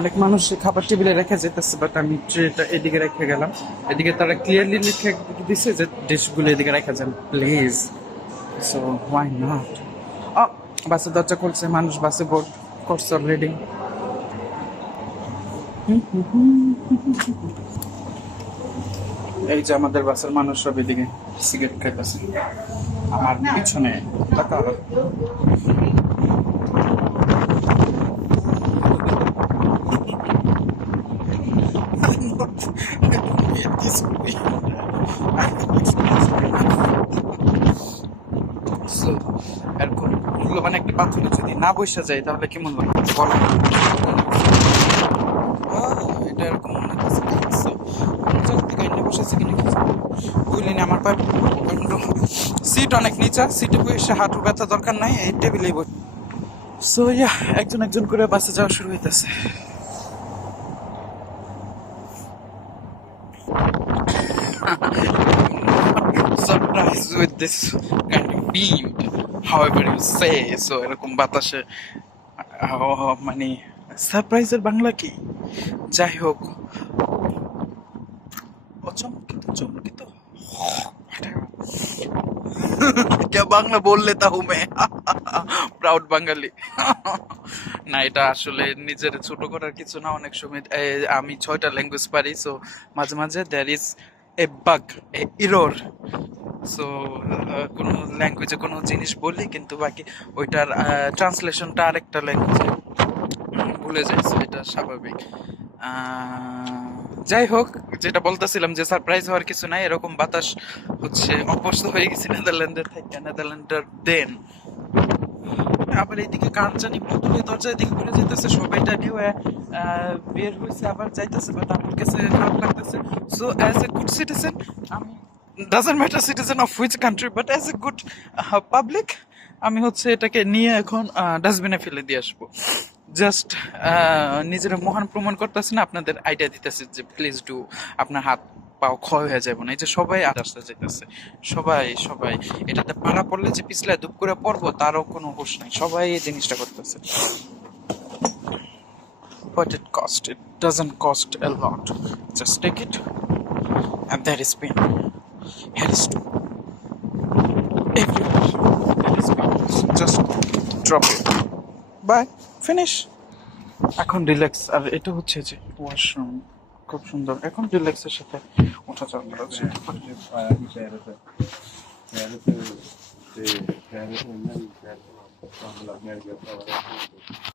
অনেক মানুষ খাবার টেবিলে রেখে যেতেছে, বাট আমি ট্রেটা এদিকে রেখে গেলাম। এদিকে তারা ক্লিয়ারলি লিখে দিছে যে ডিশগুলো এদিকে রেখে যান প্লিজ। So why not. বাসের দরজা খুলছে, মানুষ বাসে বোর্ড করছে অলরেডি। এই যে আমাদের বাসের মানুষ সব এদিকে সিগারেট খাইতেছে আমার পিছনে। টাকা এরকম মূল্যবান একটা পাথরে যদি না বসে যায় তাহলে কেমন হয় বলো? এটা এরকম মনে হচ্ছে কোন জায়গা থেকে এনে বসেছে কিনা কি বুঝলিনি। আমার পায়ে সিট অনেক নিচা, সিটে বসে হাঁটুর ব্যথা দরকার নাই, এই টেবিলেই বসে। সো ইয়া, একজন একজন করে বাসে যাওয়া শুরু হইতেছে। Surprised with this kind of beam, however you say. So এরকম বাতাসে মানে সারপ্রাইজের বাংলা কি? যাই হোক, চমকিত চমকিত क्या বাংলা বল लेता हूँ मैं প্রাউড বাঙালি। না, এটা আসলে নিজের ছোট করার কিছু না। অনেক সময় আমি 6টা ল্যাঙ্গুয়েজ পারি, সো মাঝে মাঝে there is a bug, a error. So কোনো ল্যাঙ্গুয়েজে কোনো জিনিস বলি কিন্তু বাকি ওইটার ট্রান্সলেশনটা আরেকটা ল্যাঙ্গুয়েজে ভুলে যাই, সো এটা স্বাভাবিক। যাই হোক, যেটা বলতেছিলাম যে সারপ্রাইজ হওয়ার কিছু নাই। এরকম বাতাস হচ্ছে অভ্যস্ত হয়ে গেছি নেদারল্যান্ডের থেকে, নেদারল্যান্ডের দেন। আবার এইদিকে কার জানি বোতলে দরজায় দিকে ঘুরে যেতেছে, সবাইটা ঢেউ বের হয়েছে আবার যাইতেছে, বাট আমার কাছে খারাপ লাগতেছে। So as a good citizen, আমি doesn't matter citizen of which country, but as a good public আমি হচ্ছে এটাকে নিয়ে এখন ডাস্টবিনে ফেলে দিয়ে আসবো। জাস্ট নিজের মহান প্রমাণ করতেছি না, আপনাদের আইডিয়া দিতেছি যে প্লিজ ডু, আপনার হাত পাও ক্ষয় হয়ে যাবে না। এই যে সবাই আসতে যেতেছে, সবাই সবাই এটাতে পাড়া পড়লে যে পিছলায় দুপ করে পড়বো তারও কোনো হুঁশ নাই, সবাই এই জিনিসটা করতেছে। But it cost, it doesn't cost a lot. Just take it and there is pain. Here is to everywhere. There is pain. Just drop it. Bye. Finish. এখন রিল্যাক্স। আর এটা হচ্ছে যে ওয়াশরুম, খুব সুন্দর। এখন রিল্যাক্সের সাথে ওঠা যাওয়া করা উচিত।